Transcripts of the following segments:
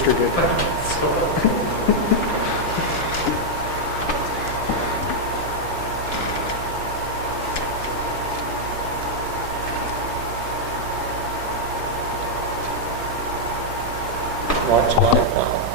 extra good. Watch live now.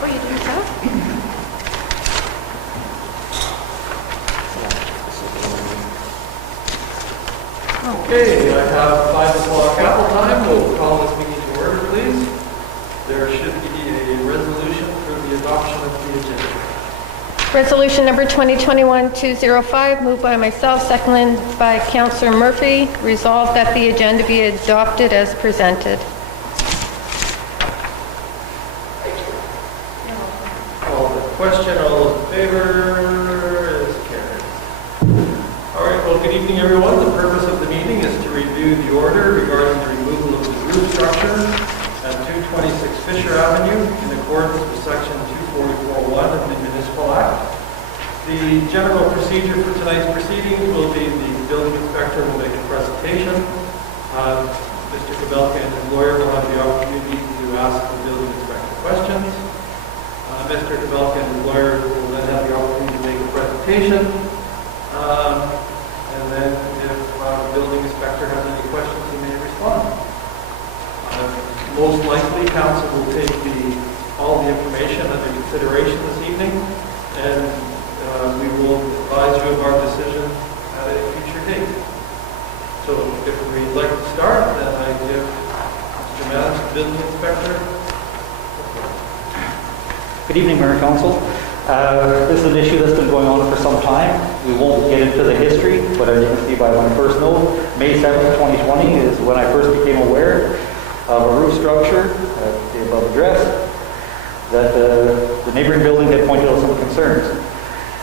Oh, you didn't tell? Okay, I have 5 o'clock Apple time. We'll call this meeting to order, please. There should be a resolution for the adoption of the agenda. Resolution number 2021-205, moved by myself, seconded by Councillor Murphy. Resolved that the agenda be adopted as presented. Call the question. All those in favor is carried. All right, well, good evening, everyone. The purpose of the meeting is to review the order regarding the removal of the roof structure at 226 Fisher Avenue in accordance with Section 244.1 of the Municipal Act. The general procedure for tonight's proceedings will be the building inspector will make a presentation. Mr. Kabelka and his lawyer will have the opportunity to ask the building inspector questions. Mr. Kabelka and his lawyer will then have the opportunity to make a presentation. And then if the building inspector has any questions, he may respond. Most likely, council will take all the information under consideration this evening, and we will advise you of our decision at a future date. So if we'd like to start, then I give Mr. Maddox, the building inspector. Good evening, Mayor and Council. This is an issue that's been going on for some time. We won't get into the history, but as you can see by my first note, May 7th, 2020 is when I first became aware of a roof structure at the above address that the neighboring building had pointed out some concerns.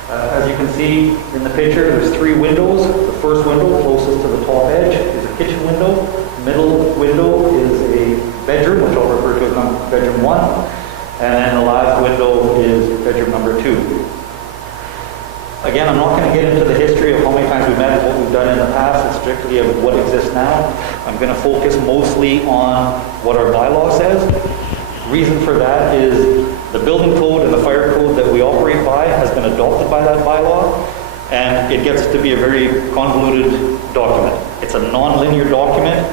As you can see in the picture, there's 3 windows. The first window, closest to the top edge, is a kitchen window. Middle window is a bedroom, which I'll refer to as bedroom 1. And then the last window is bedroom number 2. Again, I'm not going to get into the history of how many times we've met and what we've done in the past. It's strictly of what exists now. I'm going to focus mostly on what our bylaw says. Reason for that is the building code and the fire code that we operate by has been adopted by that bylaw, and it gets to be a very convoluted document. It's a non-linear document.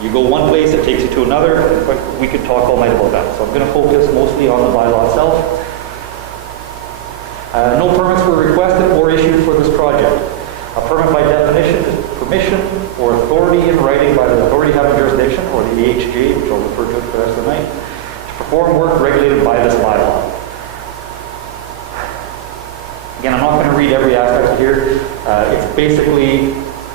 You go one place, it takes you to another, but we could talk all night about that. So I'm going to focus mostly on the bylaw itself. No permits were requested or issued for this project. A permit by definition is permission or authority in writing by the authority having jurisdiction, or the AHJ, which I'll refer to for the rest of the night, to perform work regulated by this bylaw. Again, I'm not going to read every aspect here. It's basically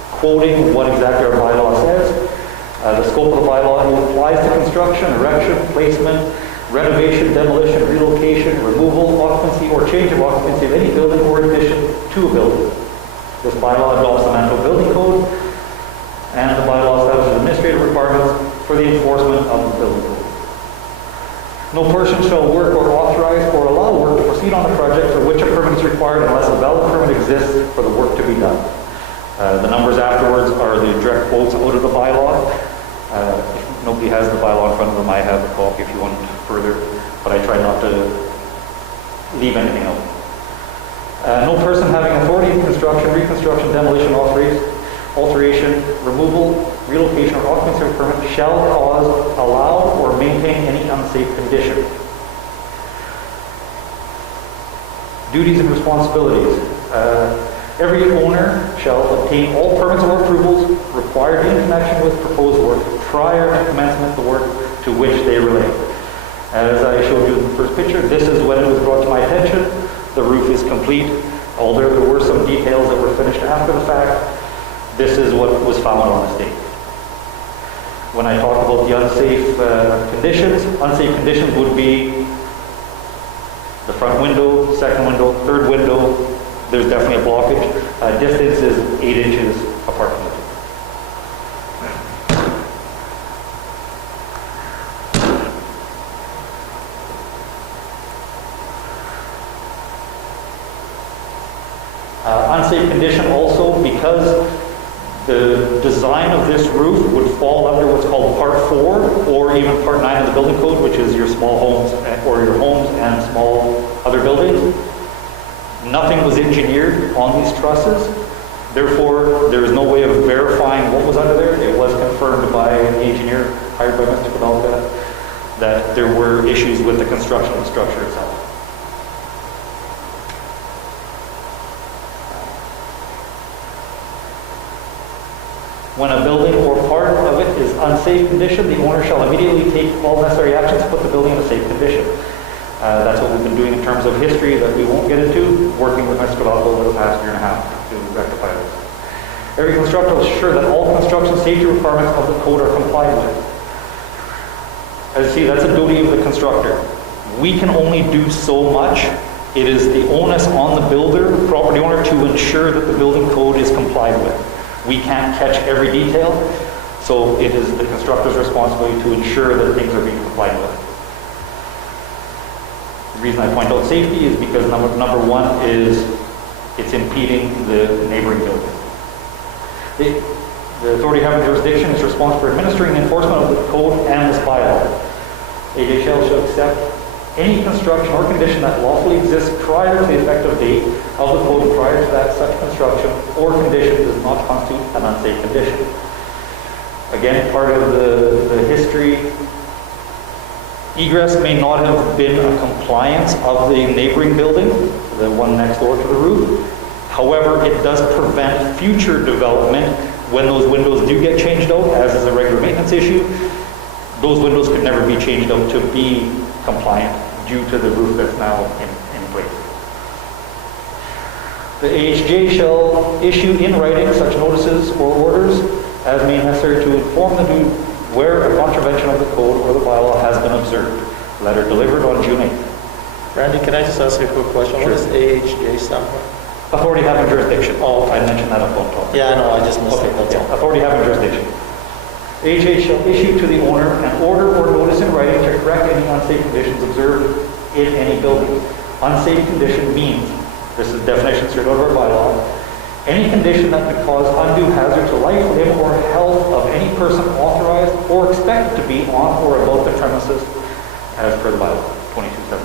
quoting what exactly our bylaw says. The scope of the bylaw applies to construction, erection, placement, renovation, demolition, relocation, removal, occupancy, or change of occupancy of any building or addition to a building. This bylaw adopts the Manitoba Building Code, and the bylaw establishes administrative requirements for the enforcement of the building code. No person shall work or authorize or allow work to proceed on a project for which a permit is required unless a valid permit exists for the work to be done. The numbers afterwards are the direct quotes out of the bylaw. If nobody has the bylaw in front of them, I have a copy if you want further, but I try not to leave anything out. No person having authority in construction, reconstruction, demolition, alteration, removal, relocation, or occupancy permit shall cause, allow, or maintain any unsafe condition. Duties and responsibilities. Every owner shall obtain all permits or approvals required in connection with proposed work prior to commencement of the work to which they relate. As I showed you in the first picture, this is when it was brought to my attention. The roof is complete. Although there were some details that were finished after the fact, this is what was found on the state. When I talk about the unsafe conditions would be the front window, second window, third window. There's definitely a blockage. Distance is 8 inches apart from the two. Unsafe condition also because the design of this roof would fall under what's called Part 4 or even Part 9 of the building code, which is your small homes or your homes and small other buildings. Nothing was engineered on these trusses. Therefore, there is no way of verifying what was under there. It was confirmed by an engineer hired by Mr. Cavalca that there were issues with the construction of the structure itself. When a building or part of it is unsafe condition, the owner shall immediately take all necessary actions to put the building in a safe condition. That's what we've been doing in terms of history that we won't get into, working with Mr. Cavalca over the past year and a half to rectify this. Every constructor will ensure that all construction safety requirements of the code are complied with. As you see, that's a duty of the constructor. We can only do so much. It is the onus on the builder, property owner, to ensure that the building code is complied with. We can't catch every detail, so it is the constructor's responsibility to ensure that things are being complied with. The reason I point out safety is because number one is it's impeding the neighboring building. The authority having jurisdiction is responsible for administering the enforcement of the code and this bylaw. AJHL shall accept any construction or condition that lawfully exists prior to the effective date of the code prior to that such construction or condition does not constitute an unsafe condition. Again, part of the history, egress may not have been a compliance of the neighboring building, the one next door to the roof. However, it does prevent future development when those windows do get changed out, as is a regular maintenance issue. Those windows could never be changed out to be compliant due to the roof that's now in place. The AHJ shall issue in writing such notices or orders as may necessary to inform the new where a contravention of the code or the bylaw has been observed. Letter delivered on June 8th. Randy, can I just ask you a quick question? Sure. What does AHJ stand for? Authority having jurisdiction. Oh, I mentioned that up on top. Yeah, I know, I just missed Okay, it, that's yeah. all. Authority having jurisdiction. AHJ shall issue to the owner an order or notice in writing to correct any unsafe conditions observed in any building. Unsafe condition means, this is definition straight out of our bylaw, any condition that could cause undue hazard to life, limb, or health of any person authorized or expected to be on or about the premises as per the bylaw, 22.7.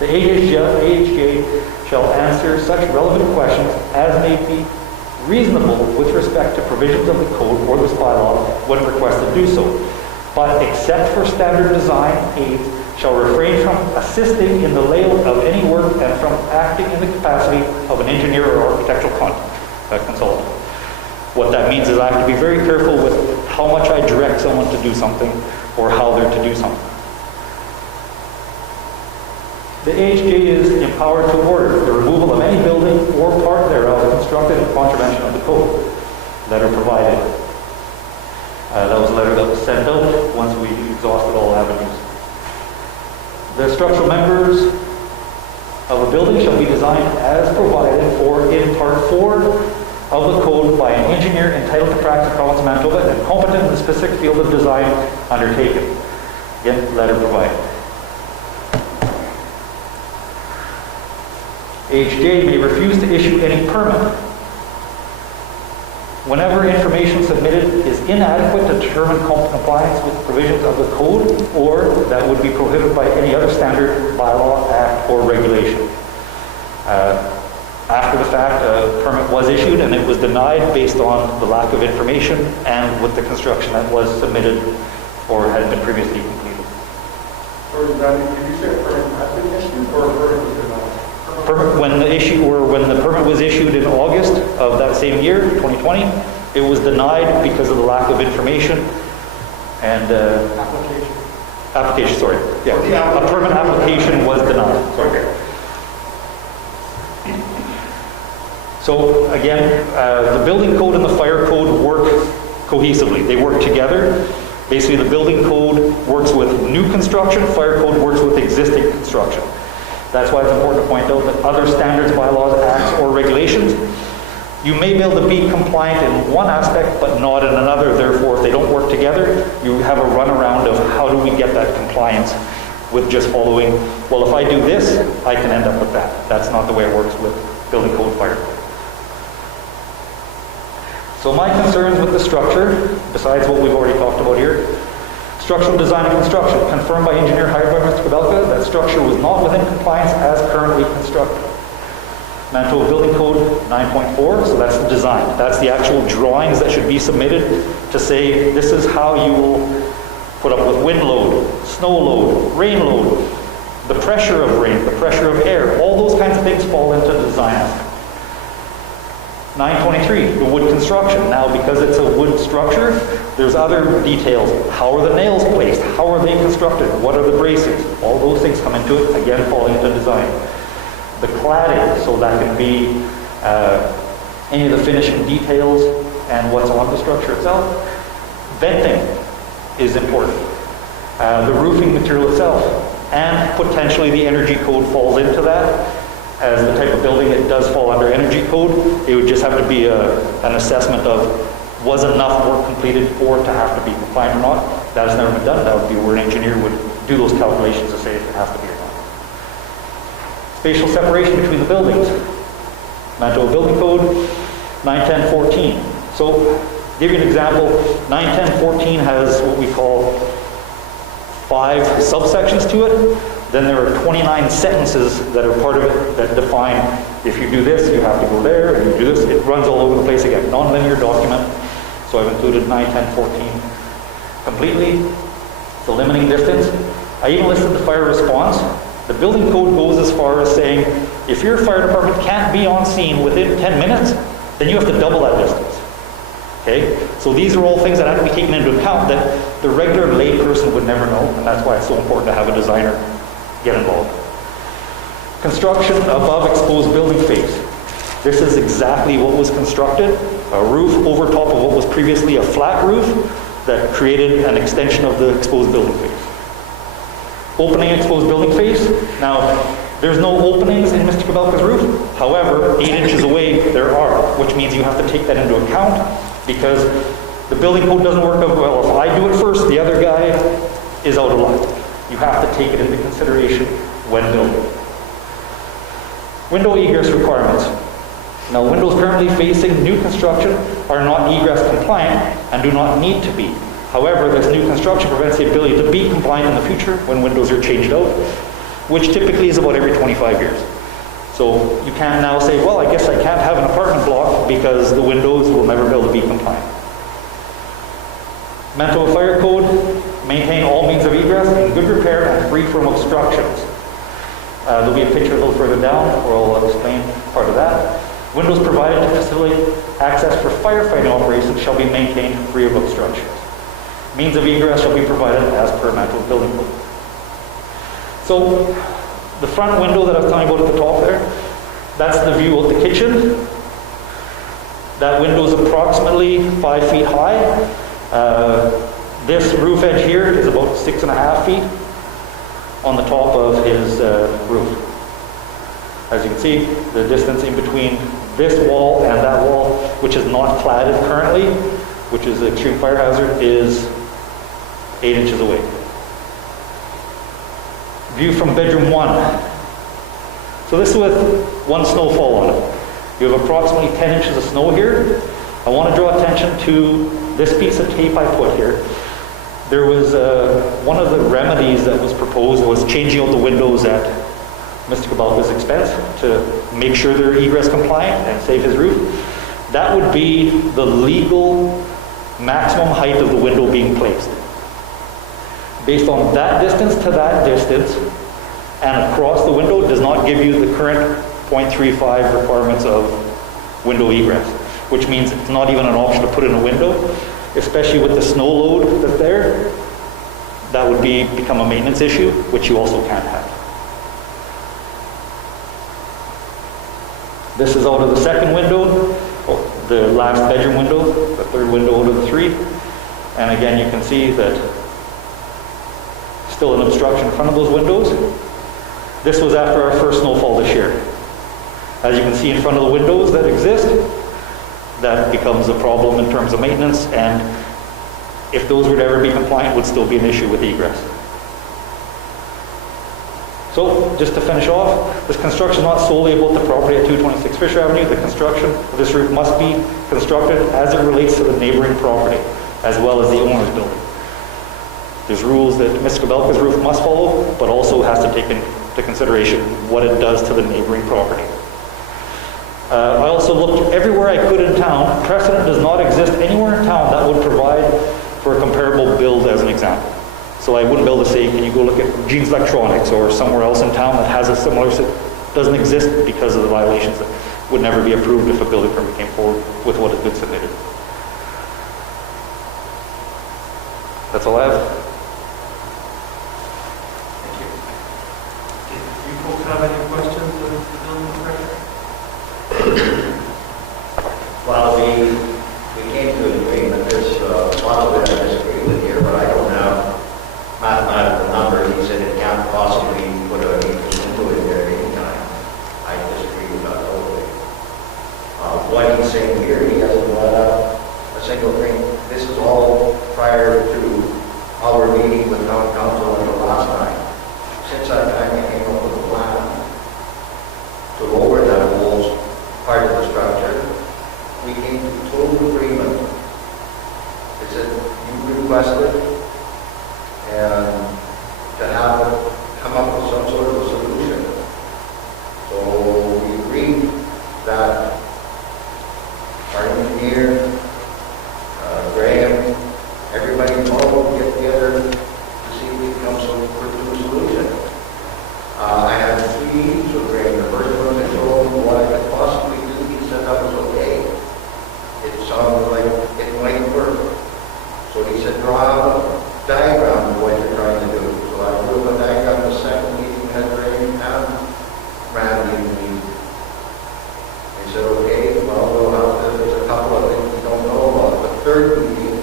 The AHJ shall answer such relevant questions as may be reasonable with respect to provisions of the code or this bylaw when requested to do so, but except for standard design aids, shall refrain from assisting in the layout of any work and from acting in the capacity of an engineer or architectural consultant. What that means is I have to be very careful with how much I direct someone to do something or how they're to do something. The AHJ is empowered to order the removal of any building or part thereof constructed in contravention of the code that are provided. That was a letter that was sent out once we exhausted all avenues. The structural members of a building shall be designed as provided for in Part 4 of the code by an engineer entitled to practice in Province of Manitoba and competent in the specific field of design undertaken. Again, letter provided. AHJ may refuse to issue any permit whenever information submitted is inadequate to determine compliance with provisions of the code or that would be prohibited by any other standard, bylaw, act, or regulation. After the fact, a permit was issued and it was denied based on the lack of information and with the construction that was submitted or had been previously completed. Or did you say a permit has been issued or a permit was denied? Permit, when the permit was issued in August of that same year, 2020, it was denied because of the lack of information and application. Sorry, yeah, a permit application was denied. Sorry. So again, the building code and the fire code work cohesively. They work together. Basically, the building code works with new construction, fire code works with existing construction. That's why it's important to point out that other standards, bylaws, acts, or regulations, you may be able to be compliant in one aspect, but not in another. Therefore, if they don't work together, you have a runaround of how do we get that compliance with just following, well, if I do this, I can end up with that. That's not the way it works with building code, fire code. So my concerns with the structure, besides what we've already talked about here, structural design and construction, confirmed by engineer hired by Mr. Kabelka, that structure was not within compliance as currently constructed. Manitoba Building Code 9.4, so that's the design. That's the actual drawings that should be submitted to say this is how you will put up with wind load, snow load, rain load, the pressure of rain, the pressure of air, all those kinds of things fall into the design aspect. 923, the wood construction. Now, because it's a wood structure, there's other details. How are the nails placed? How are they constructed? What are the bracings? All those things come into it, again, falling into design. The cladding, so that can be any of the finishing details and what's on the structure itself. Venting is important. The roofing material itself, and potentially the energy code falls into that. As the type of building that does fall under energy code, it would just have to be an assessment of was enough work completed for it to have to be compliant or not. That has never been done. That would be where an engineer would do those calculations to say if it has to be or not. Spatial separation between the buildings. Manitoba Building Code 91014. So, give you an example, 91014 has what we call 5 subsections to it. Then there are 29 sentences that are part of it that define if you do this, you have to go there, and you do this. It runs all over the place again. Non-linear document. So I've included 91014 completely. The limiting distance. I even listed the fire response. The building code goes as far as saying if your fire department can't be on scene within 10 minutes, then you have to double that distance. Okay? So these are all things that have to be taken into account that the regular lay person would never know, and that's why it's so important to have a designer get involved. Construction above exposed building face. This is exactly what was constructed. A roof over top of what was previously a flat roof that created an extension of the exposed building face. Opening exposed building face. Now, there's no openings in Mr. Kabelka's roof. However, 8 inches away there are, which means you have to take that into account because the building code doesn't work out well. If I do it first, the other guy is out of line. You have to take it into consideration when building. Window egress requirements. Now, windows currently facing new construction are not egress compliant and do not need to be. However, this new construction prevents the ability to be compliant in the future when windows are changed out, which typically is about every 25 years. So you can't now say, well, I guess I can't have an apartment block because the windows will never be able to be compliant. Manitoba Fire Code, maintain all means of egress in good repair and free from obstructions. There'll be a picture a little further down where I'll explain part of that. Windows provided to facilitate access for firefighting operations shall be maintained free of obstructions. Means of egress shall be provided as per Manitoba Building Code. So, the front window that I was telling you about at the top there, that's the view of the kitchen. That window is approximately 5 feet high. This roof edge here is about 6.5 feet on the top of his roof. As you can see, the distance in between this wall and that wall, which is not cladded currently, which is an extreme fire hazard, is 8 inches away. View from bedroom 1. So this is with one snowfall on it. You have approximately 10 inches of snow here. I want to draw attention to this piece of tape I put here. There was one of the remedies that was proposed was changing out the windows at Mr. Kabelka's expense to make sure they're egress compliant and save his roof. That would be the legal maximum height of the window being placed. Based on that distance to that distance and across the window does not give you the current 0.35 requirements of window egress, which means it's not even an option to put in a window, especially with the snow load that's there. That would become a maintenance issue, which you also can't have. This is out of the second window, the last bedroom window, the third window out of the three. And again, you can see that still an obstruction in front of those windows. This was after our first snowfall this year. As you can see in front of the windows that exist, that becomes a problem in terms of maintenance, and if those were to ever be compliant, would still be an issue with egress. So, just to finish off, this construction is not solely about the property at 226 Fisher Avenue. The construction of this roof must be constructed as it relates to the neighboring property, as well as the owner's building. There's rules that Mr. Kabelka's roof must follow, but also has to take into consideration what it does to the neighboring property. I also looked everywhere I could in town. Precedent does not exist anywhere in town that would provide for a comparable build as an example. So I wouldn't be able to say, can you go look at Gene's Electronics or somewhere else in town that has a similar, doesn't exist because of the violations that would never be approved if a building permit came forward with what has been submitted. That's all I have. Thank you. Do you folks have any questions of the building inspector? Well, we came to an agreement. There's a lot of it I disagree with here, but I don't have mathematical numbers. He said it can't possibly put a window in there at any time. I disagree with that totally. What he's saying here, he hasn't brought up a single thing. This is all prior to our meeting with town council on the last time. Since that time, I came up with a plan to lower that whole part of the structure. We came to total agreement. Is it you requested and to have it come up with some sort of a solution. So we agreed that our engineer, Graham, everybody involved will get together to see if we can come to a solution. I had 3 meetings with Graham. The first one I told him what I could possibly do. He said that was okay. It sounded like it might work. So he said, draw out a diagram of what you're trying to do. So I drew up a diagram. The second meeting had Graham and Randy in the meeting. He said, okay, well, we'll have to, there's a couple of things we don't know about. The third meeting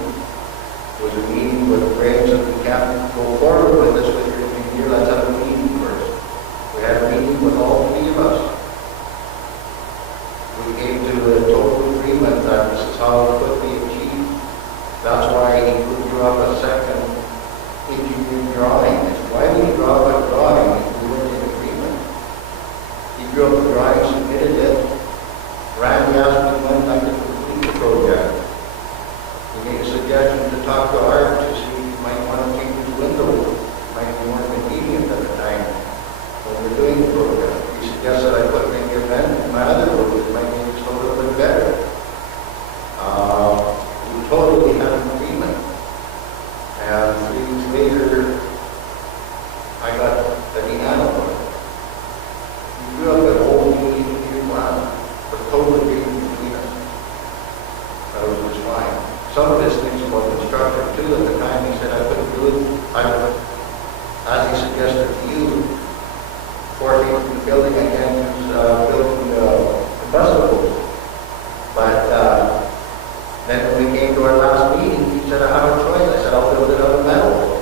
was a meeting with Graham said, we can't go forward with this with your engineer. Let's have a meeting first. We had a meeting with all 3 of us. We came to a total agreement that this is how it could be achieved. That's why he drew up a second engineering drawing. Why did he draw up a drawing if we weren't in agreement? He drew up a drawing, submitted it. Randy asked me when I could complete the project. He made a suggestion to talk to Art to see if he might want to change his window. It might be more convenient at the time when we're doing the project. He suggested I put maybe a vent in my other room. It might make it a little bit better. We totally had an agreement. And 3 weeks later, I got the Dinano one. We drew up a whole new engineering plan, the total agreement between us. That was just fine. Some of his things about construction too, at the time he said I couldn't do it. As he suggested to you, 4 feet from the building, I can't use building combustibles. But then when we came to our last meeting, he said, I have a choice. I said, I'll build it out of metal.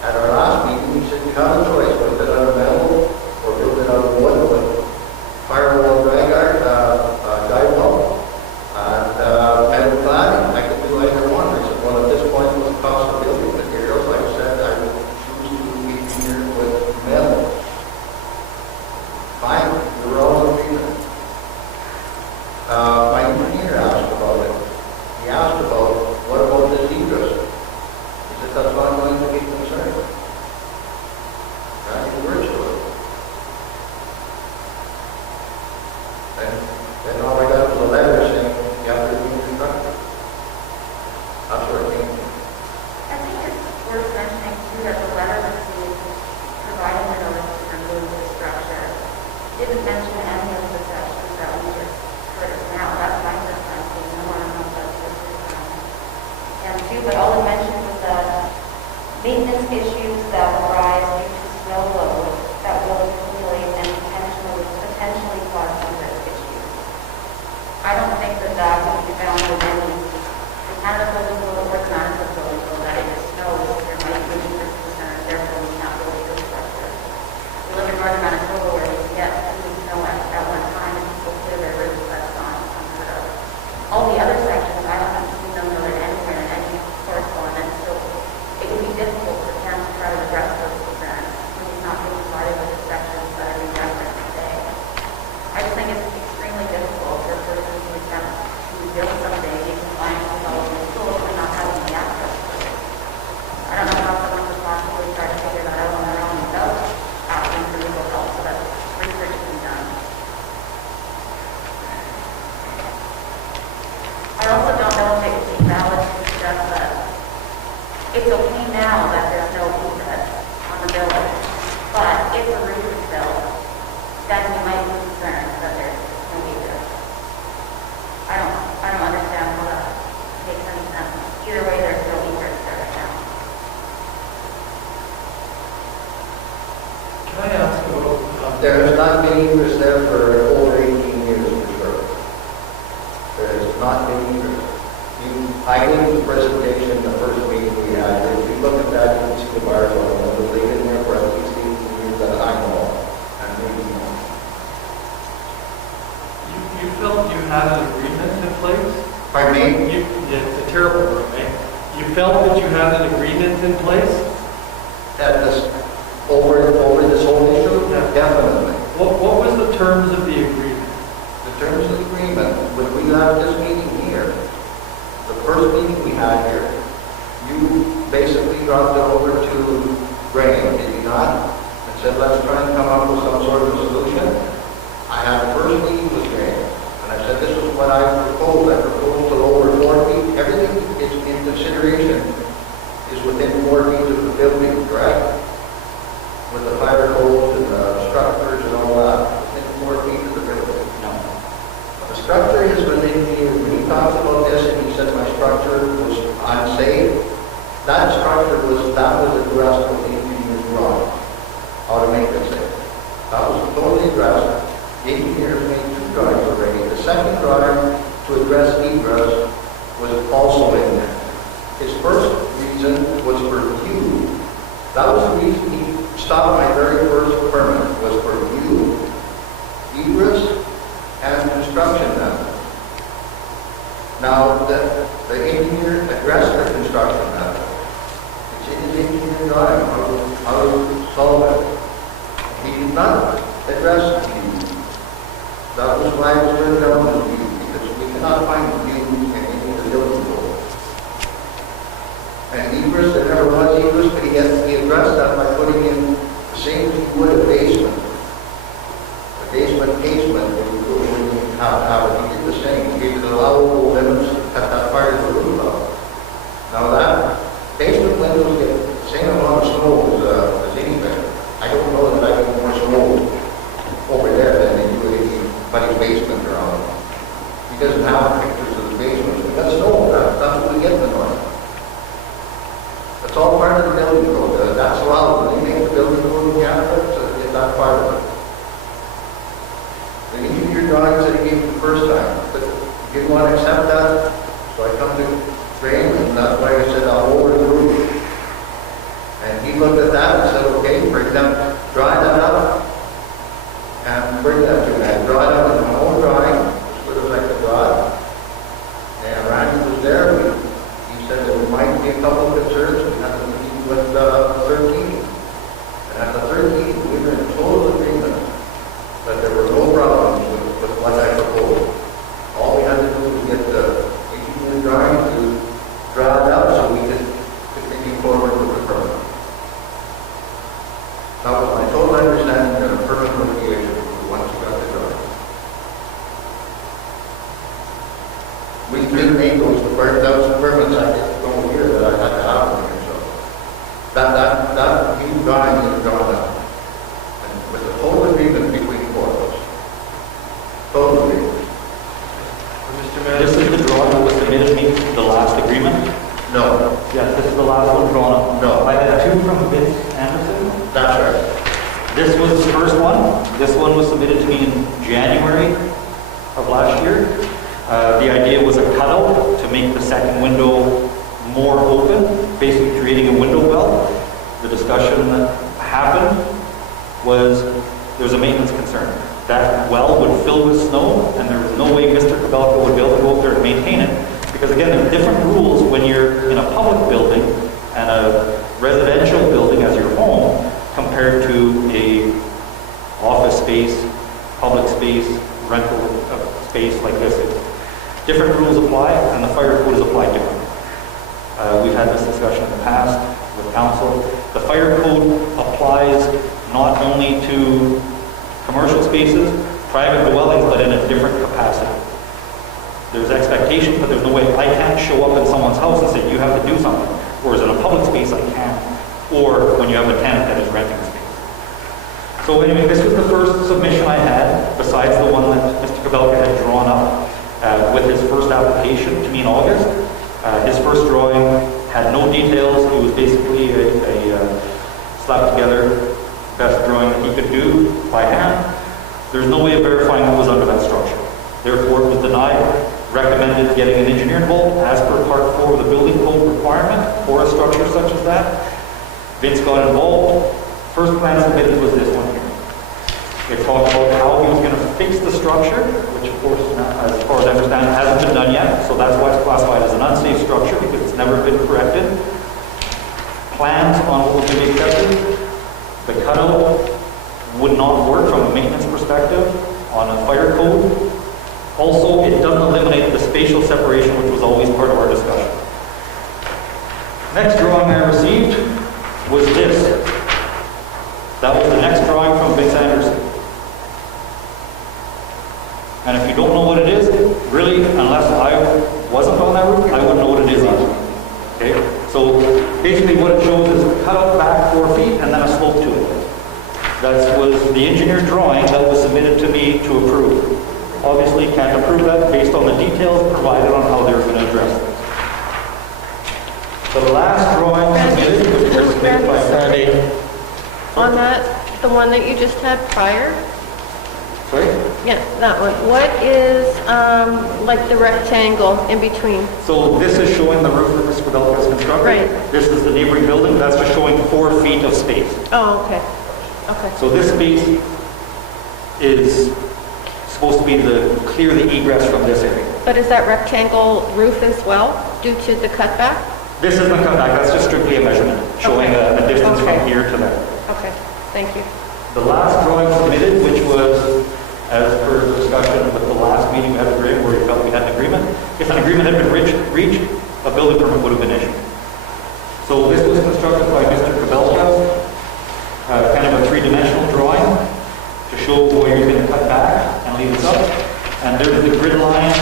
At our last meeting, he said, you have a choice, build it out of metal or build it out of wood with firewall drag guidewall and metal cladding. I could do either one. I said, well, at this point, with the cost of building materials, like I said, I would choose to engineer with metal. Fine, we were all in agreement. My engineer asked about it. He asked about, what about this egress? He said, that's not going to be concerned. That's the words to it. And all I got was a letter saying, you have to be constructed. That's where it came from. I think it's worth mentioning too that the letter received providing the notice to remove the structure didn't mention any of the sections that we just heard of now. That's my perspective. No one knows that's what it's from. And two, but all it mentioned was the maintenance issues that arise due to snow load that will accumulate and potentially cause some risk issues. be difficult for Ken to try to address those concerns when he's not being provided with the sections that are being referenced today. I just think it's extremely difficult for a person to attempt to build something in compliance with all of the schools and not having the access to it. I don't know how someone could possibly try to figure that out on their own without asking for legal help so that research can be done. I also don't know if it would be valid to suggest that it's okay now that there's no egress on the building, but if the roof is built, then we might be concerned that there's no egress. I don't understand how that makes any sense. Either way, there's no egress there right now. Can I ask about, There has not been egress there for over 18 years, for sure. There has not been egress. I gave the presentation the first meeting we had. If you look at that, you can see the bars on the they've been there for at least 18 years that I know, and maybe more. you felt you had an agreement in place? Pardon me? It's a terrible word, right? You felt that you had an agreement in place? At this, over this whole issue? Yeah. Definitely. What was the terms of the agreement? The terms of the agreement, when we left this meeting here, the first meeting we had here, you basically dropped it over to Graham, did you not? And said, let's try and come up with some sort of a solution. I had the first meeting with Graham, and I said, this is what I proposed. I proposed to lower 4 feet. Everything is in consideration is within 4 feet of the building, correct? With the fire codes and the structures and all that, within 4 feet of the building. No. The structure is within here. When he talks about this and he said my structure was unsafe, that structure was addressed with the engineer's drawing, how to make it safe. That was totally addressed. The engineers made 2 drawings already. The second drawing to address egress was also in there. His first reason was for view. That was the reason he stopped my very first permit, was for view, egress, and construction method. Now, the engineer addressed the construction method. It's in his engineer drawing, how to solve it. He did not address the view. That was why I was turned down the view, because we cannot find view in any of the building code. And egress, there never was egress, but he addressed that by putting in the same as you would a basement. A basement casement, how he did the same. He gave the allowable limits at that part of the roof level. Now that basement windows get the same amount of snow as anything. I don't know that I get more snow over there than they do in anybody's basement around. He doesn't have pictures of the basement. We got snow. That's what we get in the north. That's all part of the building code. That's allowed. When they make the building code in Canada, it's not part of it. The engineer drawings that he gave the first time, but he didn't want to accept that, so I come to Graham, and that's why I said I'll lower the roof. And he looked at that and said, okay, bring them, draw that up, and bring that to me. I draw it up in my own drawing, as good as I could draw it. And Randy was there. He said there might be a couple of concerns. We had a meeting with 13. And at the 13, we were in total agreement that there were no problems with what I proposed. All we had to do was get the engineer drawing to draw it up so we could continue forward with the permit. That was my total understanding that a permit would be issued once you got the drawing. We didn't make those permits I didn't go here that I had to have them here. So that new drawing is drawn up. And with a total agreement between four of us. Total agreement. Mr. This is the drawing that was submitted to me, the last agreement? No, Yes, this is the last one drawn up. No. I had 2 from Vince Anderson. that's right. This was the first one. This one was submitted to me in January of last year. The idea was a cutout to make the second window more open, basically creating a window well. The discussion that happened was there was a maintenance concern. That well would fill with snow, and there was no way Mr. Kabelka would be able to go up there and maintain it. Because again, there are different rules when you're in a public building and a different rules apply, and the fire code is applied differently. We've had this discussion in the past with council. The fire code applies not only to commercial spaces, private dwellings, but in a different capacity. There's expectations, but there's no way, I can't show up in someone's house and say, you have to do something. Whereas in a public space, I can. Or when you have a tenant that is renting a space. So anyway, this was the first submission I had, besides the one that Mr. Kabelka had drawn up with his first application to me in August. His first drawing had no details. It was basically a slapped together best drawing that he could do by hand. There's no way of verifying what was under that structure. Therefore, it was denied. Recommended getting an engineer involved as per Part 4 of the building code requirement for a structure such as that. Vince got involved. First plan submitted was this one here. It talked about how he was going to fix the structure, which of course, as far as I understand, hasn't been done yet. So that's why it's classified as an unsafe structure, because it's never been corrected. Plans on what was going to be accepted. The cutout would not work from a maintenance perspective on a fire code. Also, it doesn't eliminate the spatial separation, which was always part of our discussion. Next drawing I received was this. That was the next drawing from Vince Anderson. And if you don't know what it is, really, unless I wasn't on that route, I wouldn't know what it is either. Okay? So basically what it shows is a cutout back 4 feet and then a slope to it. That was the engineer drawing that was submitted to me to approve. Obviously can't approve that based on the details provided on how they're going to address it. The last drawing submitted was made by Randy, On that, the one that you just had prior? Sorry? Yeah, that one. What is, like the rectangle in between? So this is showing the roof that Mr. Kabelka has constructed. Right. This is the neighboring building. That's just showing 4 feet of space. Oh, okay. Okay. So this space is supposed to be clear the egress from this area. But is that rectangle roof as well, due to the cutback? This isn't a cutback, that's just strictly a measurement, showing Okay. a distance Okay. from here to there. Okay, thank you. The last drawing submitted, which was, as per the discussion with the last meeting we had agreement, where we felt we had an agreement, if an agreement had been reached, a building permit would have been issued. So this was constructed by Mr. Kabelka, kind of a three-dimensional drawing to show where you're going to cut back and leave this up. And there's the grid line,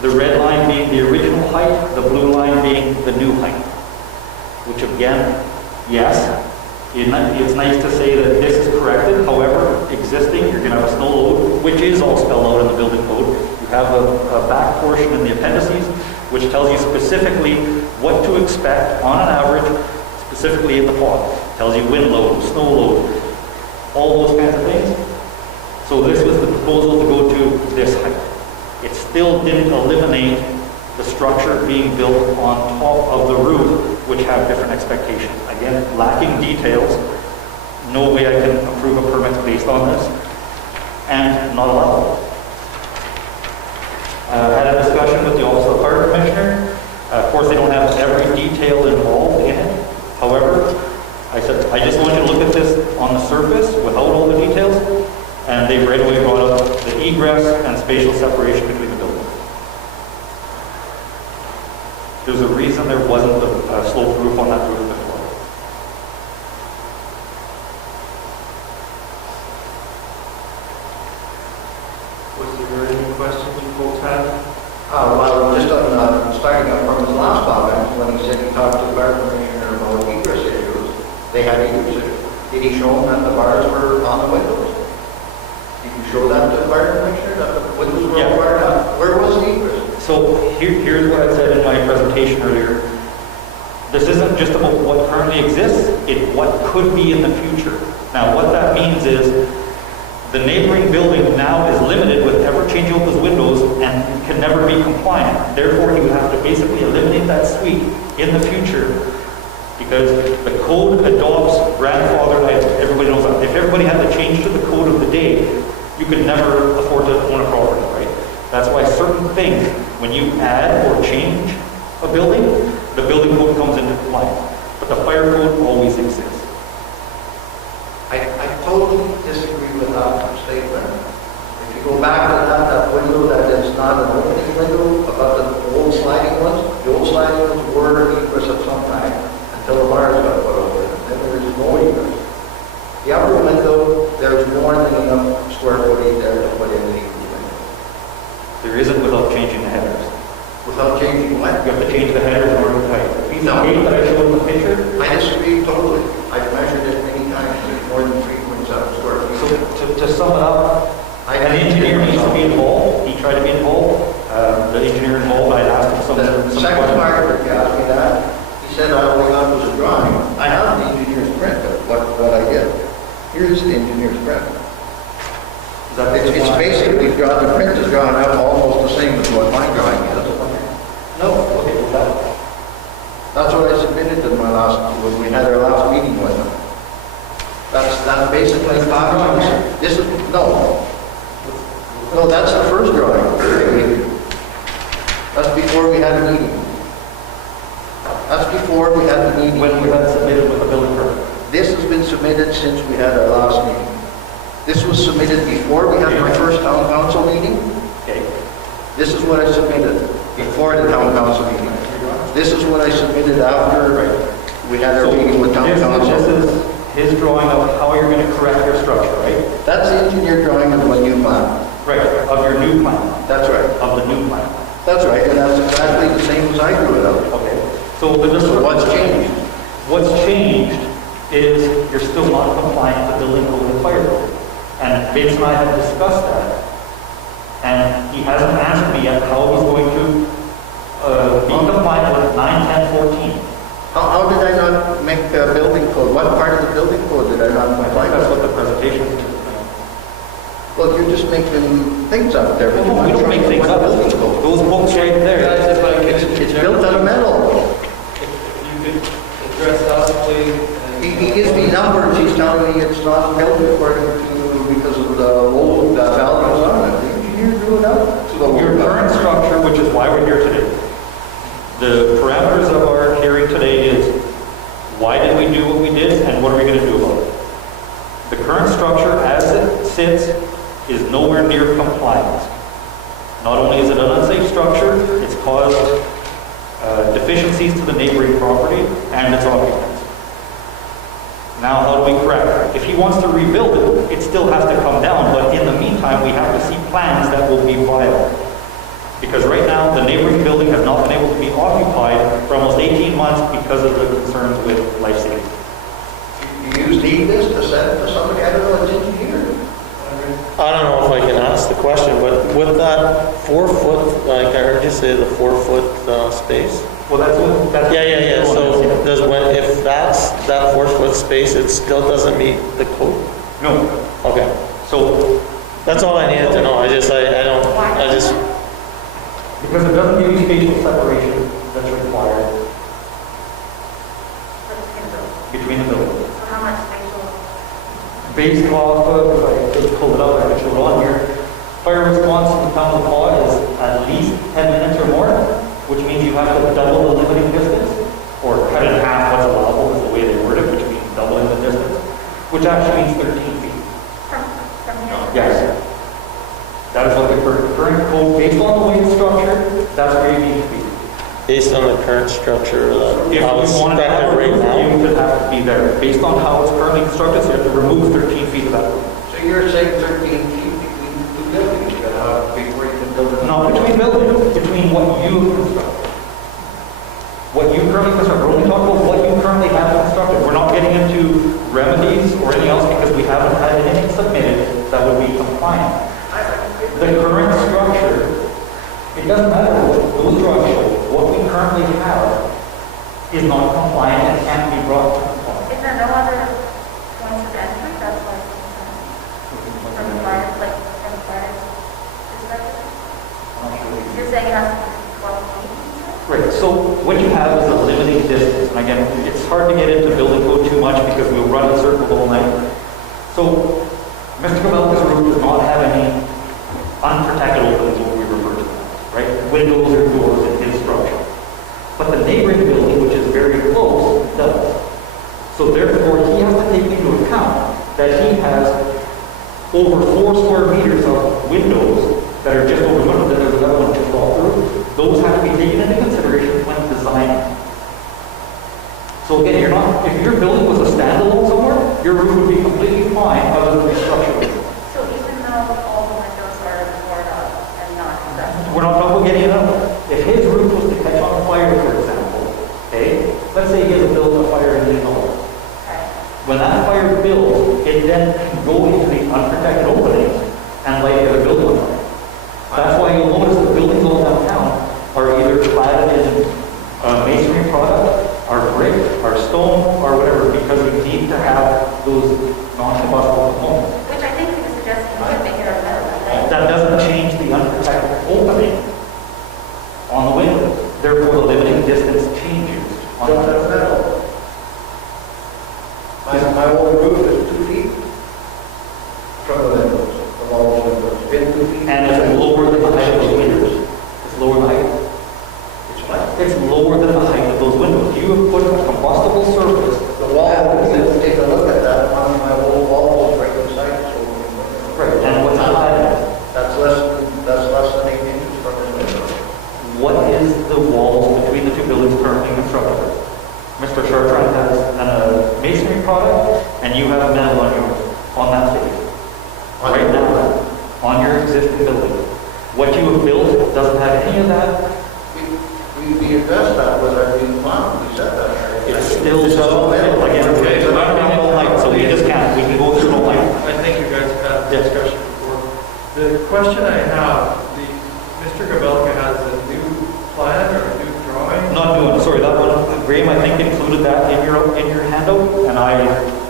the red line being the original height, the blue line being the new height. Which again, yes, it's nice to say that this is corrected. However, existing, you're going to have a snow load, which is all spelled out in the building code. You have a back portion in the appendices, which tells you specifically what to expect on an average, specifically in the pod. Tells you wind load, snow load, all those kinds of things. So this was the proposal to go to this height. It still didn't eliminate the structure being built on top of the roof, which have different expectations. Again, lacking details, no way I can approve a permit based on this, and not allowed. Had a discussion with the Office of the Fire Commissioner. Of course, they don't have every detail involved in it. However, I said, I just want you to look at this on the surface without all the details, and they right away brought up the egress and spatial separation between the buildings. There's a reason there wasn't a sloped roof on that roof before. Was there any questions you folks had? Well, just on, starting up from his last comment, when he said he talked to the fire commissioner about egress issues, they had egress issues. Did he show them that the bars were on the windows? Did you show that to the fire commissioner, that the windows were Yeah. wired up? Where was the egress? So here's what I said in my presentation earlier. This isn't just about what currently exists, it's what could be in the future. Now, what that means is the neighboring building now is limited with ever changing out those windows and can never be compliant. Therefore, he would have to basically eliminate that suite in the future because the code adopts grandfather items. Everybody knows that. If everybody had to change to the code of the day, you could never afford to own a property, right? That's why certain things, when you add or change a building, the building code comes into compliance. But the fire code always exists. I totally disagree with that statement. If you go back to that window that is not an opening window above the old sliding ones. The old sliding ones were egress at some time until the bars got put over it. Then there is no egress. The upper window, there's more than enough square footage there to put in the egress window. There isn't without changing the headers. Without changing what? You have to change the headers in order to height. The piece of No. tape that I showed in the picture, I disagree totally. I've measured it many times, it's more than 3.7 square so feet. to sum it up, an engineer needs to be involved. He tried to be involved. The engineer involved, I asked him some The second questions. part that you asked me that, he said all I got was a drawing. I have the engineer's print of what I did. Here's the engineer's print. Is that It's basically drawn, the print is drawn out almost the same as what my drawing is. No, okay, well, That's what I submitted in my last, when we had our last meeting with them. That's basically copies. This is, no. No, that's the first drawing. That's before we had a meeting. That's before we had the meeting. when we had submitted with the building permit. This has been submitted since we had our last meeting. This was submitted before we had my first town council meeting. Okay. This is what I submitted before the town council meeting. This is what I submitted after we had our So meeting with town this council. is his drawing of how you're going to correct your structure, right? That's the engineer drawing of my new plan. Right, of your new plan, That's right. of the new plan. That's right, and that's exactly the same as I drew it out. Okay. So the So what's changed? What's changed is you're still not compliant with building code and fire code. And Vince and I have discussed that. And he hasn't answered me yet how he's going to be compliant with 9, 10, 14. How did I not make a building code? What part of the building code did I not I comply think that's with? what the presentation is. Well, you're just making things up there. but you're We not don't make showing things what up. building code. Those books right there. Guys, if I could... It's built out of metal. If you could address us, please. He gives me numbers, he's telling me it's not built according to, because of the load values on it. The engineer drew it out to the Your load current value. structure, which is why we're here today. The parameters of our hearing today is, why did we do what we did, and what are we going to do about it? The current structure, as it sits, is nowhere near compliant. Not only is it an unsafe structure, it's caused deficiencies to the neighboring property and its occupants. Now, how do we correct it? If he wants to rebuild it, it still has to come down, but in the meantime, we have to see plans that will be viable. Because right now, the neighboring building has not been able to be occupied for almost 18 months because of the concerns with life safety. You need this to send it to somebody, I don't know, it's engineered. I don't know if I can ask the question, but with that 4 foot, like I heard you say the 4 foot space? Well, that's... Yeah. So does if that's that 4 foot space, it still doesn't meet the code? No. Okay. So, That's all I needed to know. I just because it doesn't give you spatial separation that's required For the skin building. between the buildings. So how much spatial? Based off of, I just pulled it out, I can show it on here. Fire response in the town of Paw is at least 10 minutes or more, which means you have to double the limiting distance, or cut it in half what's allowable is the way they word it, which means doubling the distance, which actually means 13 feet. From here? Yes. That is what the current code, based on the way it's structured, that's where you need to be. based on the current structure, If how it's you wanted to have structured a right roof, now. you would have to be there. Based on how it's currently constructed, so you have to remove 13 feet of that roof. So you're saying 13 feet between two buildings, before you can build it? Not between buildings, between what you construct. What you currently construct, we're only talking about what you currently have constructed. We're not getting into remedies or anything else because we haven't had anything submitted that would be compliant. The current structure, it doesn't matter what those drawings show, what we currently have is not compliant and can't be brought to compliance. Is there no other points of entry? That's why it's concerned. From the fire, like, from the fire's perspective? You're saying it has to be 12 feet? Right, so what you have is a limiting distance, and again, it's hard to get into building code too much because we'll run in circles all night. So, Mr. Kabelka's roof does not have any unprotected openings, what we refer to them, right? Windows or doors in his structure. But the neighboring building, which is very close, does. So therefore, he has to take into account that he has over 4 square meters of windows that are just over windows, then there's another one just all through. Those have to be taken into consideration when designing. So again, you're not, if your building was a standalone somewhere, your roof would be completely fine other than the structure. So even though all the windows are boarded up and not accessible, We're not talking about getting it out. If his roof was to catch on fire, for example, okay, let's say he has a building a fire in his home. okay, When that fire builds, it then can go into the unprotected openings and light the other building on fire. That's why you'll notice the buildings all downtown are either clad in masonry product, or brick, or stone, or whatever, because we need to have those non-combustible components. which I think he was suggesting we should make it our metal, right? That doesn't change the unprotected opening on the window. Therefore, the limiting distance changes on Just the as metal. My old roof is 2 feet from the windows, from all the windows. Been 2 feet. And it's lower than the height of those windows. It's lower than the height. It's what? It's lower than the height of those windows. You have put a combustible surface. The wall, take a look at that, one of my old walls right inside, so. Right, and what's that? That's less than 8 inches from the window. What is the walls between the two buildings currently constructed? Mr. Chartrand has a masonry product, and you have metal on yours, on that stage. Right now, on your existing building. What you have built doesn't have any of that. We addressed that with our new plan, we said that. It's still so, again, we're not running all night, so we just can't, we can go through all night. I think you guys have had this discussion before. The question I have, Mr. Gabelka has a new plan or a new drawing? Not doing, sorry, that one, Graham, I think included that in your handout, and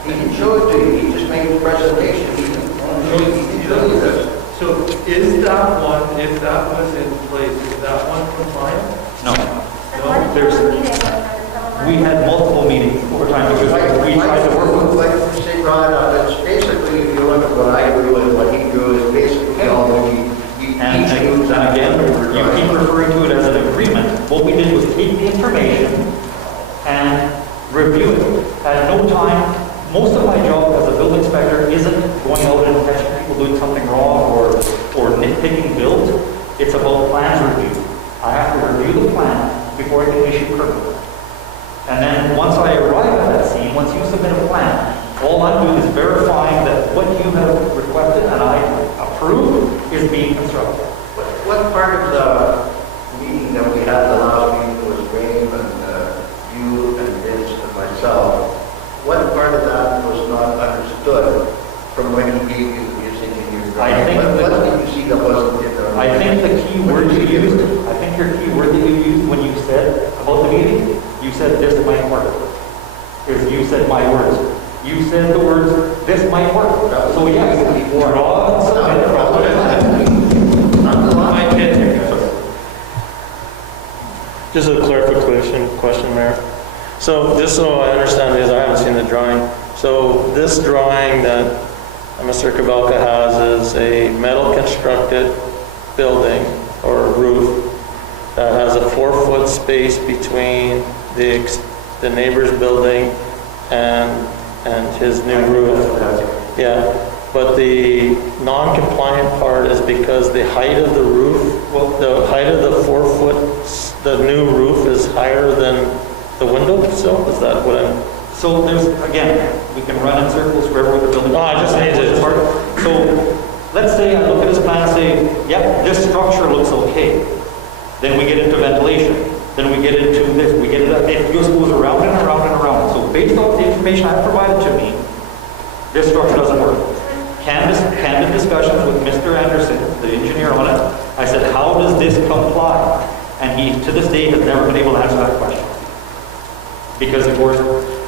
He can show it to you, he just made the presentation, he can show you this. So is that one, if that was in place, is that one compliant? no. Then why did you There's- have a meeting when there was no one? We had multiple meetings over time because we tried to work with. Like you say, Ron, it's basically, if you look at what I do and what he drew, is basically all that he And again, you keep referring to it as an agreement. What we did was take the information and review it. At no time, most of my job as a building inspector isn't going out and catching people doing something wrong or nitpicking builds. It's about plans review. I have to review the plan before I can issue permit. And then once I arrive at that scene, once you submit a plan, all I'm doing is verifying that what you have requested and I approve is being constructed. What part of the meeting that we had, the last meeting, was Graham and you and Vince and myself, what part of that was not understood from when he gave you the music and your drawing? I think What that- did you see that wasn't in there? I think the key word you used, I think your key word that you used when you said about the meeting, you said this might work. Because you said my words. You said the words, this might work. So yes, draw and submit. Not the last. I can't hear you guys. Just a clarification question, Mayor. So just so I understand, because I haven't seen the drawing, so this drawing that Mr. Kabelka has is a metal constructed building or roof that has a 4-foot space between the neighbor's building and his new roof. Yeah, but the non-compliant part is because the height of the roof, well, the height of the 4-foot, the new roof is higher than the window sill? Is that what I'm? So there's, again, we can run in circles wherever the building. Oh, I just need to- So let's say I look at his plan and say, yep, this structure looks okay. Then we get into ventilation. Then we get into this, we get into, it just goes around and around and around. So based on the information I provided to me, this structure doesn't work. Candid discussions with Mr. Anderson, the engineer on it, I said, how does this comply? And he, to this day, has never been able to answer that question. Because of course,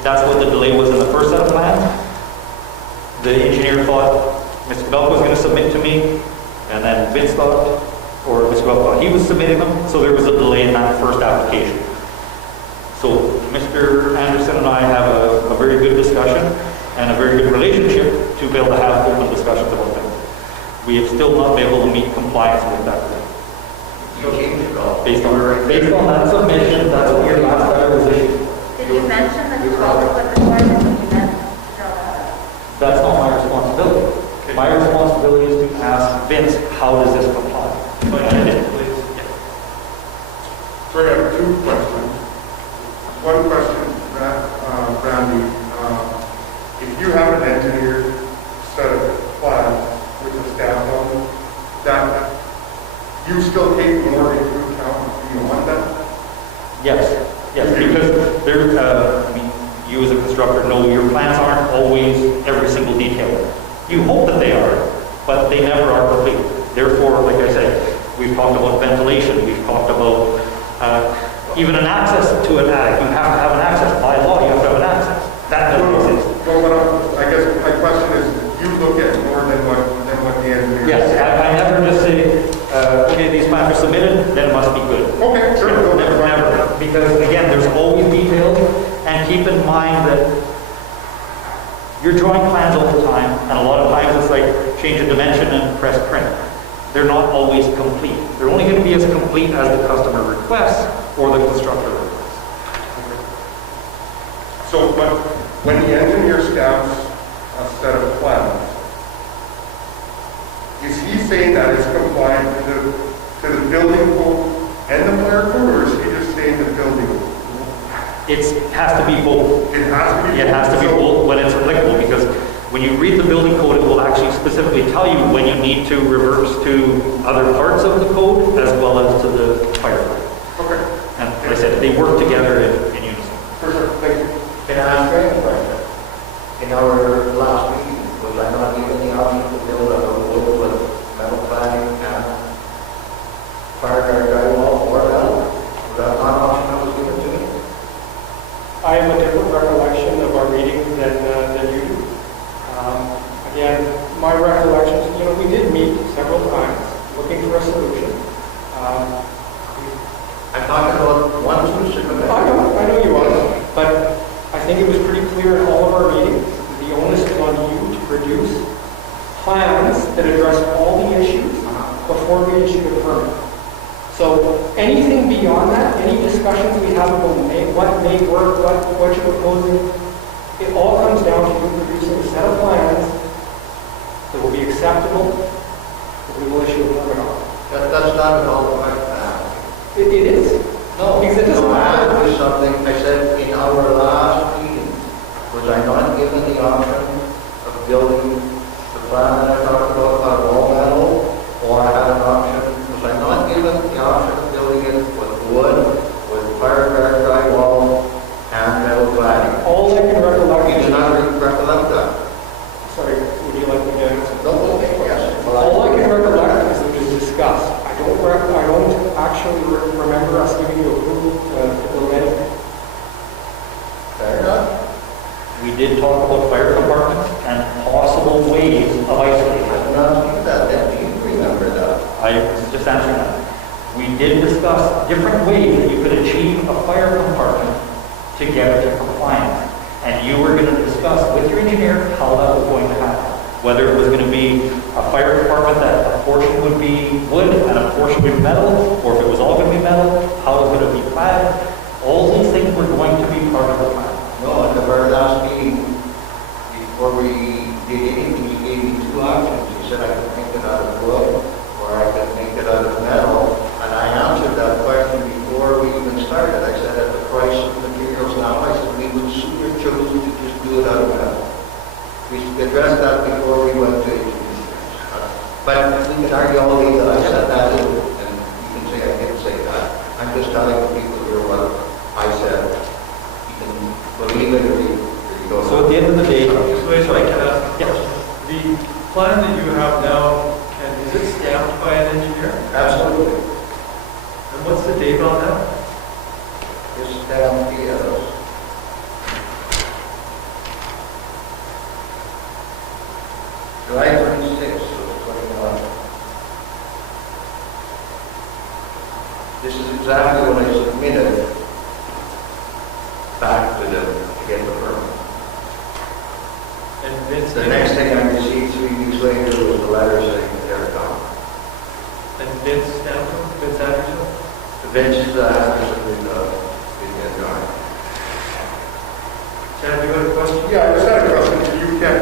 that's what the delay was in the first set of plans. The engineer thought Mr. Belk was going to submit to me, and then Vince thought, or Mr. Belk thought he was submitting them, so there was a delay in that first application. So Mr. Anderson and I have a very good discussion and a very good relationship to be able to have open discussions about things. We have still not been able to meet compliance with that thing. You changed it all. Based on that submission, that's what your last letter was issued. Did you mention the 12-foot requirement when you meant to draw that up? That's not my responsibility. My responsibility is to ask Vince, how does this comply? always every single detail. You hope that they are, but they never are complete. Therefore, like I said, we've talked about ventilation, we've talked about even an access to an attic. You have to have an access. By law, you have to have an access. That doesn't exist. Well, I guess my question is, you look at more than what the engineer Yes, says. I never just say, okay, these plans are submitted, then it must be good. Okay, sure. No, never. Because again, there's always details, and keep in mind that you're drawing plans all the time, and a lot of times it's like change a dimension and press print. They're not always complete. They're only going to be as complete as the customer requests or the constructor requests. So, but when the engineer stamps a set of plans, is he saying that it's compliant to the building code and the fire code, or is he just saying the building code? It has to be both. It has to be. It has to be So- both when it's applicable, because when you read the building code, it will actually specifically tell you when you need to reverse to other parts of the code as well as to the fire code. Okay, And like I said, they work together in unison. for sure, thank you. Can I ask you a question? In our last meeting, was I not given the option to build a wood with metal cladding and fire guard drywall or metal? Was that not an option that was given to me? I have a different recollection of our meeting than you do. Again, my recollections, we did meet several times looking for a solution. I'm talking about one solution. I know you are, but I think it was pretty clear in all of our meetings, the onus is on you to produce plans that address all the issues before we issue a permit. So anything beyond that, any discussions we have about what may work, what you're proposing, it all comes down to you producing a set of plans that will be acceptable, that we will issue a permit on. That's not at all the right plan. It is. No, Because it doesn't no, I matter. asked you something, I said, in our last meeting, was I not given the option of building the plan that I talked about all metal, or I had an option, was I not given the option of building it with wood, with fire guard drywall, and metal cladding? All I can recollect You is, do not recollect that? sorry, would you like me to answer? No, okay, yes. All I can recollect is it was discussed. I don't actually remember us giving you approval to build anything. Fair enough. We did talk about fire compartments and possible ways of isolating. I'm not asking that, then do you remember that? I just answered that. We did discuss different ways that you could achieve a fire compartment to get it to compliance. And you were going to discuss with your engineer how that was going to happen. Whether it was going to be a fire compartment that a portion would be wood and a portion would be metal, or if it was all going to be metal, how it was going to be clad. All these things were going to be part of the plan. No, at the very last meeting, before we did anything, you gave me two options. You said I could make it out of wood, or I could make it out of metal. And I answered that question before we even started. I said, at the price of materials now, I said, we would sooner choose to just do it out of metal. We addressed that before we went to engineers. But we can argue all day that I said that, and you can say I didn't say that. I'm just telling the people here what I said. You can believe it or you don't. So at the end of the day, Just wait till I can ask a Yeah. question. The plan that you have now, Ken, is it stamped by an engineer? Absolutely. And what's the date on that? It's down here. July 26th of 21. This is exactly what I submitted back to them to get the permit. And Vince, The next thing I received 3 weeks later was a letter saying that they're gone. and Vince Stanton, Vince Anderson? Vince Anderson did get gone. Chad, you have a question? Yeah, I just had a question to you, Ken.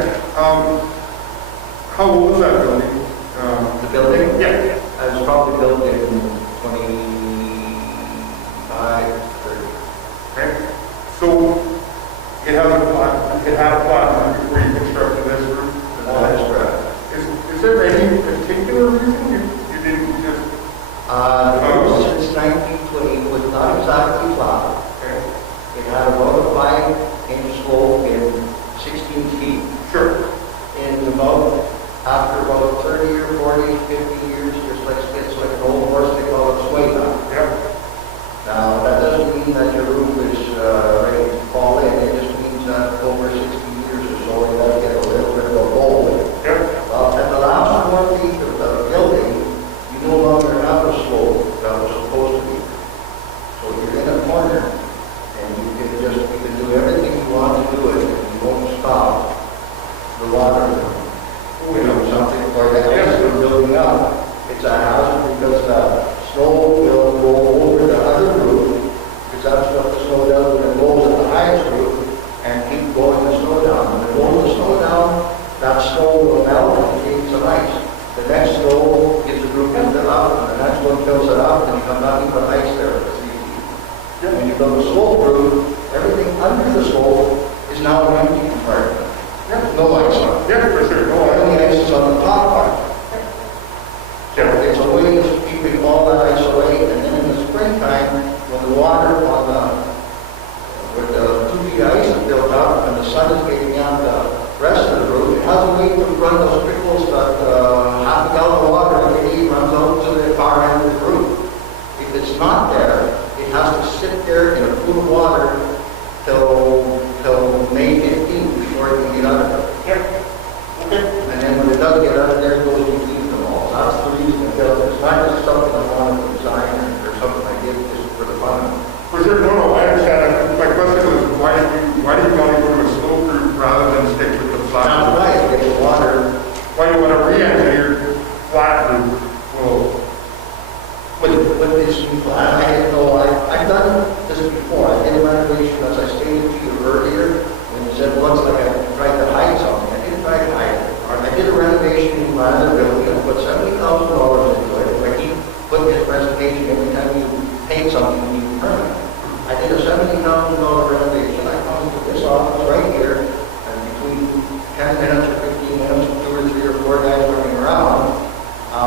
How old is that building? The building? Yeah. It was probably built in 25, 30. Okay. So it had a plan before you constructed this roof? That is correct. Is there any particular reason you didn't just? The roof since 1920 was not exactly flat. Okay. It had about a 5-inch slope in 60 It's a hazard because snow will go over the other roof, because that's what the snow does when it goes at the highest roof, and keep going the snow down. When it goes the snow down, that snow will melt and create some ice. The next snow gets the roof into up, and the next one fills it up, and you have nothing but ice there for 3 feet. When you build a slope roof, everything under the slope is now an empty compartment. There's no ice on it. Yeah, for sure, no, The only ice is on the top part. So it's a way of keeping all that ice away, and then in the springtime, when the water on with the 2 feet of ice is built up, and the sun is getting out the rest of the roof, it has a way to run those trickles that half a gallon of water every day runs out to the far end of the roof. If it's not there, it has to sit there in a pool of water till May 15th before it can get out of there. And then when it does get out of there, it goes between them all. That's the reason it does it. It's not just something I wanted to design or something I did just for the fun of it. for sure, no, I understand. My question was, why do you want to go to a slope roof rather than stick with the flat That's roof? right, it gets water. Why do you want to re-engineer flat roof? Well, With this new plan, I didn't know, I've done this before. I did a renovation, as I stated to you earlier, when you said, well, it's like I tried to hide something. I didn't try to hide it. I did a renovation in my other building, and put $70,000 into it. Like he put this presentation, every time you paint something, you need permit. I did a $70,000 renovation. I come to this office right here, and between 10 minutes or 15 minutes, 2 or 3 or 4 guys running around,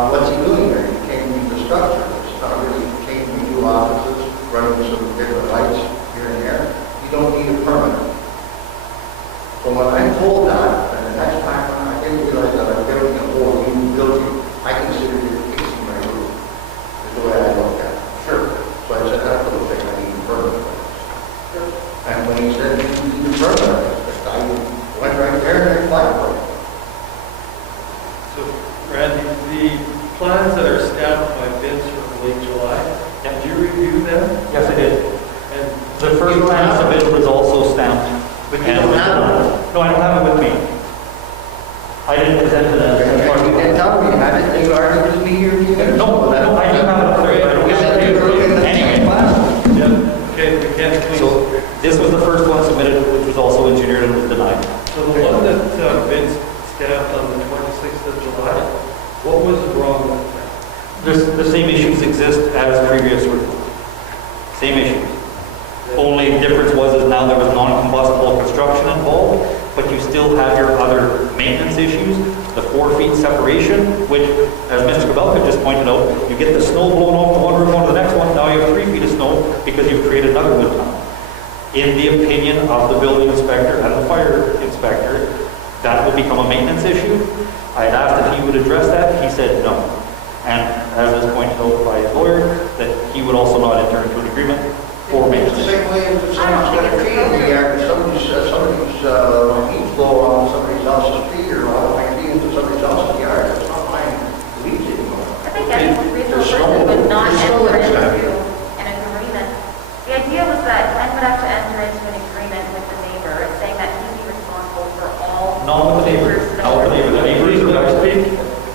what's he doing there? He changing the structure. It's not really changing new offices, running some different lights here and there. You don't need a permit. So when I'm told that, and the next time I didn't realize that I'm building a whole new building, I considered it fixing my roof. Is the way I look at it. Sure. So I said, that's the thing I need a permit for. And when he said, you need a permit, I went right there and I applied for it. So, Randy, the plans that are stamped by Vince from late July, did you review them? Yes, I did. And The first plan submitted was also stamped. But you don't have it. No, I don't have it with me. I didn't present it as part of You didn't tell me you had it, you argued with me here. No, I don't have it. I don't have it. Anyway, yeah, okay, we can't please. so this was the first one submitted, which was also engineered and was denied. So the one that Vince stamped on the 26th of July, what was wrong with that? The same issues exist as previous roof. Same issues. Only difference was is now there was non-combustible construction involved, but you still have your other maintenance issues, the 4 feet separation, which, as Mr. Kabelka just pointed out, you get the snow blown off the one roof onto the next one, now you have 3 feet of snow because you've created another wind tunnel. In the opinion of the building inspector and the fire inspector, that will become a maintenance issue. I had asked if he would address that, he said no. And as is pointed out by his lawyer, that he would also not enter into an agreement for It's maintenance. the same way as if someone's got a tree in the yard, somebody's heat blow on somebody else's tree or on my tree into somebody else's yard, it's not my leaves anymore. I think any reasonable person would not enter into an agreement. The idea was that Ken would have to enter into an agreement with the neighbor, saying that he'd be responsible for all. Not with the neighbor, not with the neighbor. The neighbor is Please, the let us speak.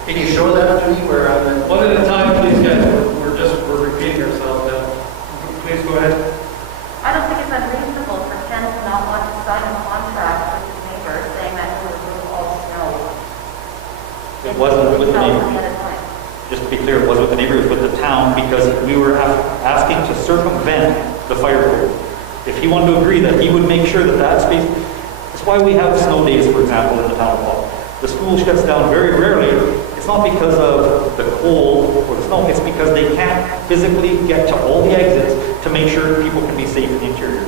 Can you show that to me where I'm in? One at a time, please, guys. We're repeating ourselves now. Please go ahead. I don't think it's unreasonable for Ken to not want to sign a contract with his neighbor saying that he will remove all snow. It wasn't with the Ahead neighbor. of time. Just to be clear, it wasn't with the neighbor, it was with the town because we were asking to circumvent the fire code. If he wanted to agree that he would make sure that that space, that's why we have snow days, for example, in the town hall. The school shuts down very rarely. It's not because of the cold or the snow, it's because they can't physically get to all the exits to make sure people can be safe in the interior.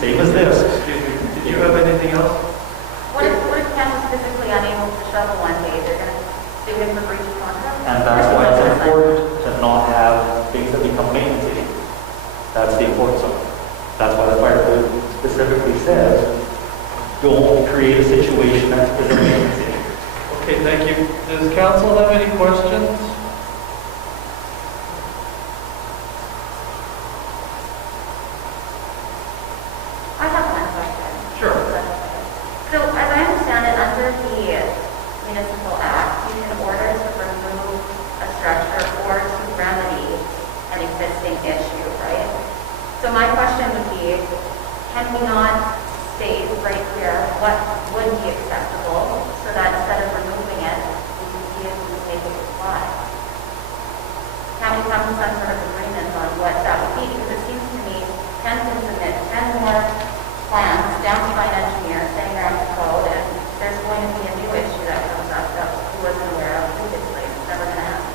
Same as this. Excuse me, did you have anything else? What if Ken was physically unable to shovel one day? They're going to sue him for breach of contract? And that's why it's important to not have things that become maintenance issues. That's the importance of it. That's why the fire code specifically says, don't create a situation that is a maintenance issue. Okay, thank you. Does council have any questions? I have one question. Sure. So as I understand it, under the Municipal Act, you can order to remove a structure landscaping issue, right? So my question would be, can we not state right here what would be acceptable so that instead of removing it, we can see if we can make it comply? Can we come to some sort of agreement on what that would be? Because it seems to me Ken can submit 10 more plans down to an engineer saying they're up to code, and there's going to be a new issue that comes up that he wasn't aware of previously. It's never going to happen.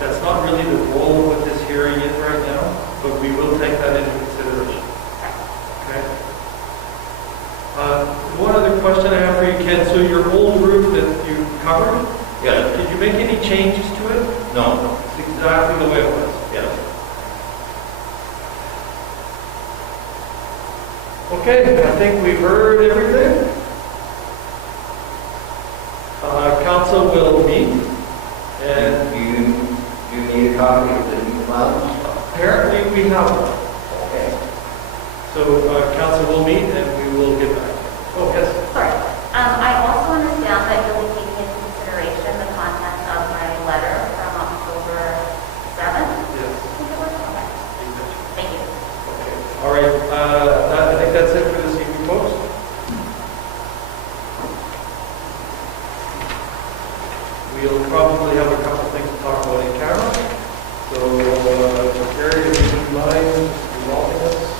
That's not really the role of what this hearing is right now, but we will take that into consideration. Okay? One other question I have for you, Ken. So your old roof that you covered, Yeah. did you make any changes to it? No. It's exactly the way it was. Yeah. Okay, I think we've heard everything. Council will meet, and Do you need a copy of the new plans? apparently we have one. Okay. So council will meet, and we will get back. Oh, yes. Sorry. I also understand that you'll be taking into consideration the content of my letter from October 7th. Yes. I think it was. Okay. Thank you. Okay. All right. I think that's it for this evening, folks. We'll probably have a couple things to talk about in camera. So, Gary, if you don't mind resolving this.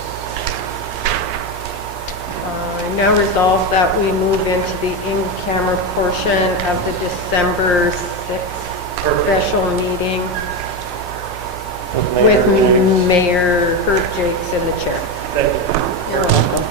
I now resolve that we move into the in-camera portion of the December 6th Perfect. special meeting Mayor with Jakes. Mayor Herb Jakes in the chair. Thank you. You're welcome.